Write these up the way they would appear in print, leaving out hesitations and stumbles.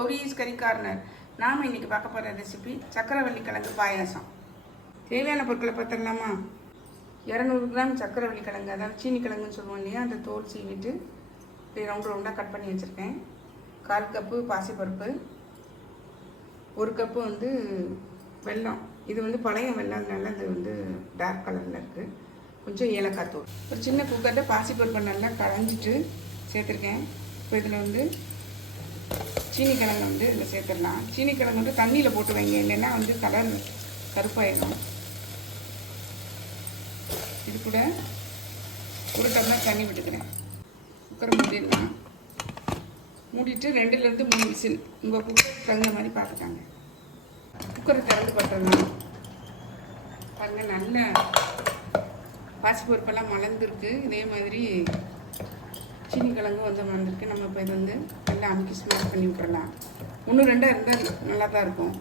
கௌரிஸ் கறி கார்னர். நாம் இன்றைக்கி பார்க்க போகிற ரெசிபி சக்கரவள்ளி கிழங்கு பாயாசம். தேவையான பொருட்களை பார்த்துடலாமா? 200 கிராம் சக்கரவள்ளி கிழங்கு, அதாவது சீனி கிழங்குன்னு சொல்லுவோம் இல்லையா, அந்த தோல் சீவிட்டு இப்படி ரவுண்டாக கட் பண்ணி வச்சுருக்கேன். 1/4 கப்பு பாசிப்பருப்பு, 1 கப்பு வெல்லம். இது பழைய வெள்ளம்னால அது டார்க் கலரில் இருக்குது. கொஞ்சம் ஏலக்காய் தூள். ஒரு சின்ன குக்கரில் பாசிப்பருப்பை நல்லா களைஞ்சிட்டு சேர்த்துருக்கேன். இப்போ இதில் சீனி கிழங்கு இதில் சேர்த்துடலாம். சீனி கிழங்கு தண்ணியில் போட்டு வைங்க, இல்லைன்னா கலர் கருப்பாயிடும். இது கூட 1 டம்ளர் தண்ணி விட்டுக்கிறேன். குக்கரை மூடிடலாம். மூடிட்டு 2லேருந்து 3 விசில் உங்கள் குக்கர் தகுந்த மாதிரி பார்த்துக்காங்க. குக்கரை திறந்து பார்த்துடலாம். பாருங்கள், நல்ல பாசிப்பருப்பெல்லாம் மலர்ந்துருக்கு. இதே மாதிரி சீனி கிழங்கும் மலர்ந்துருக்கு. நம்ம இப்போ இது நல்லா அமுக்கி ஸ்மாஷ் பண்ணி விட்டுறலாம். 1-2 இருந்தால் நல்லா தான் இருக்கும்.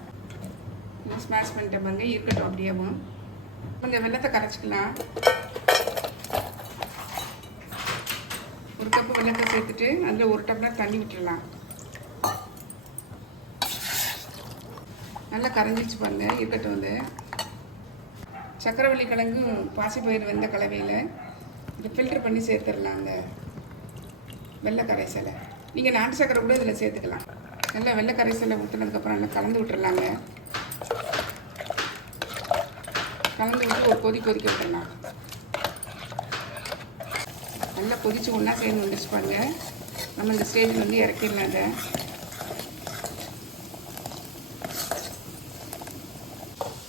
இன்னும் ஸ்மாஷ் பண்ணிட்ட பாருங்க, இருக்கட்டும் அப்படியேவும். இந்த வெள்ளத்தை கரைச்சிக்கலாம். 1 கப்பு வெள்ளத்தை சேர்த்துட்டு அதில் 1 டம்ளர் தண்ணி விட்டுடலாம். நல்லா கரைஞ்சிச்சு பாருங்க, இருக்கட்டும். சக்கரவள்ளி கிழங்கு பாசிப்பயிறு வெந்த கலவையில் இதை ஃபில்டர் பண்ணி சேர்த்துடலாம். அந்த வெள்ளை கரைசலை நீங்கள் நாட்டு சக்கரை கூட இதில் சேர்த்துக்கலாம். நல்லா வெள்ளை கரைசலை ஊற்றுனதுக்கப்புறம் நல்லா கலந்து விட்டுறலாங்க. கலந்து விட்டு ஒரு கொதிக்க விட்டுடலாம். நல்லா கொதிச்சு ஒன்றா சேர்ந்து வந்துச்சு பாருங்க. நம்ம இந்த ஸ்டேஜில் இறக்கிடலாம். அதை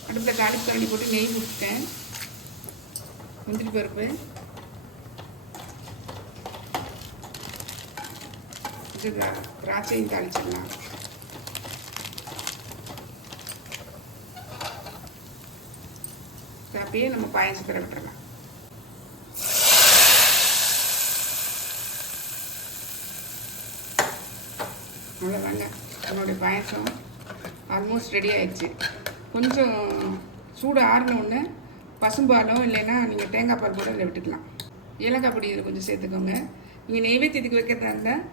அடுப்பில் தாளிப்பு கரண்டி போட்டு நெய் விட்டுட்டேன். முந்திரி பருப்பு, திராட்சையும் தாளிச்சிடலாம். அப்படியே நம்ம பாயாசத்தை விட்டுறலாம். அவ்வளோதாங்க, என்னுடைய பாயாசம் ஆல்மோஸ்ட் ரெடி ஆயிடுச்சு. கொஞ்சம் சூடு ஆறின உடனே பசும்பாலோ இல்லைன்னா நீங்கள் தேங்காய் பால் கூட இதில் விட்டுக்கலாம். ஏலக்காய் பொடி இதில் கொஞ்சம் சேர்த்துக்கோங்க. நீங்கள் நெய்வேத்தியத்துக்கு வைக்கிறதா இருந்தால்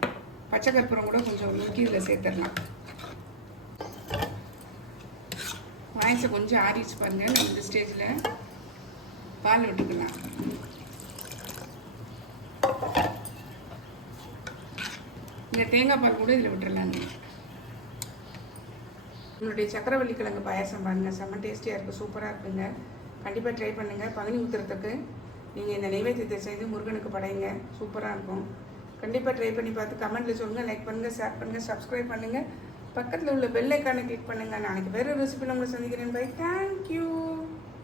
பச்சை கற்பூரம் கூட கொஞ்சம் நுணுக்கி இதில் சேர்த்துடலாம். பாயசம் கொஞ்சம் ஆறிச்சு பாருங்கள். நம்ம இந்த ஸ்டேஜில் பால் விட்டுக்கலாம். இந்த தேங்காய் பால் கூட இதில் விட்டுடலாங்க. உங்களுடைய சக்கரவள்ளி கிழங்கு பாயாசம் பாருங்கள், செம்ம டேஸ்டியாக இருக்குது, சூப்பராக இருக்குங்க. கண்டிப்பாக ட்ரை பண்ணுங்கள். பங்குனி உத்திரத்துக்கு நீங்கள் இந்த நைவேத்தியத்தை செய்து முருகனுக்கு படையுங்க, சூப்பராக இருக்கும். கண்டிப்பாக ட்ரை பண்ணி பார்த்து கமெண்ட்டில் சொல்லுங்கள். லைக் பண்ணுங்கள், ஷேர் பண்ணுங்கள், சப்ஸ்கிரைப் பண்ணுங்கள். பக்கத்தில் உள்ள பெல் ஐக்கானை கிளிக் பண்ணுங்கள். நாளைக்கு வேறு ரெசிபி நம்மளை சந்திக்கிறேன். Bye, thank you.